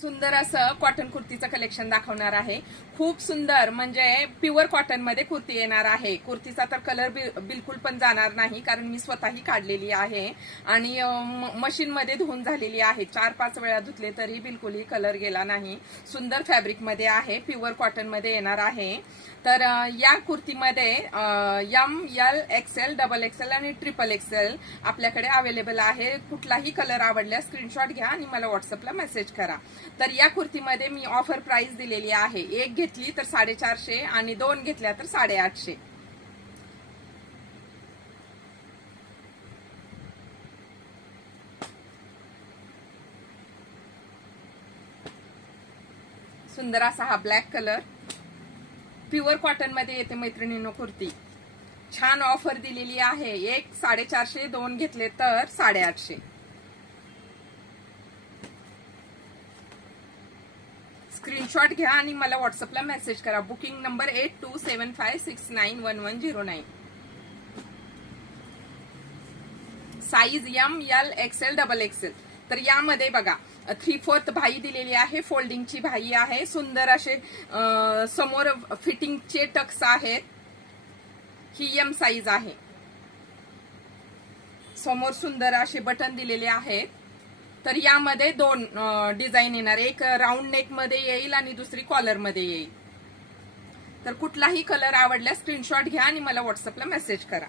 सुंदर असं cotton कुर्तीचं collection दाखवणार आहे. खूप सुंदर म्हणजे प्युअर कॉटन मध्ये कुर्ती येणार आहे. कुर्तीचा तर कलर बिलकुल पण जाणार नाही, कारण मी स्वतःही काढलेली आहे आणि मशीन मध्ये धुवून झालेली आहे. 4-5 वेळा धुतले तरी बिलकुलही कलर गेला नाही. सुंदर फॅब्रिक मध्ये आहे, प्युअर कॉटन मध्ये येणार आहे. तर या कुर्तीमध्ये M, L, XL, double XL आणि ट्रिपल एक्सेल आपल्याकडे अवेलेबल आहे. कुठलाही कलर आवडल्यास स्क्रीनशॉट घ्या आणि मला व्हॉट्सअपला मेसेज करा. तर या कुर्तीमध्ये मी ऑफर प्राइस दिलेली आहे. एक घेतली तर 450 आणि 2 घेतल्या तर 850. सुंदर असा हा ब्लॅक कलर प्युअर कॉटन मध्ये येते मैत्रिणींनो कुर्ती. छान ऑफर दिलेली आहे. एक 450, 2 घेतले तर 850. स्क्रीनशॉट घ्या आणि मला व्हॉट्सअपला मेसेज करा. Booking number 8275691109. Size M, L, XL, double XL. तर यामध्ये बघा 3/4 भाई दिलेली आहे, फोल्डिंगची भाई आहे. सुंदर असे समोर फिटिंगचे टक्स आहेत. ही एम साईज आहे. समोर सुंदर असे बटन दिलेले आहेत. तर यामध्ये 2 डिझाईन येणार. एक राऊंड नेक मध्ये येईल आणि दुसरी कॉलर मध्ये येईल. तर कुठलाही कलर आवडल्यास स्क्रीनशॉट घ्या आणि मला व्हॉट्सअपला मेसेज करा.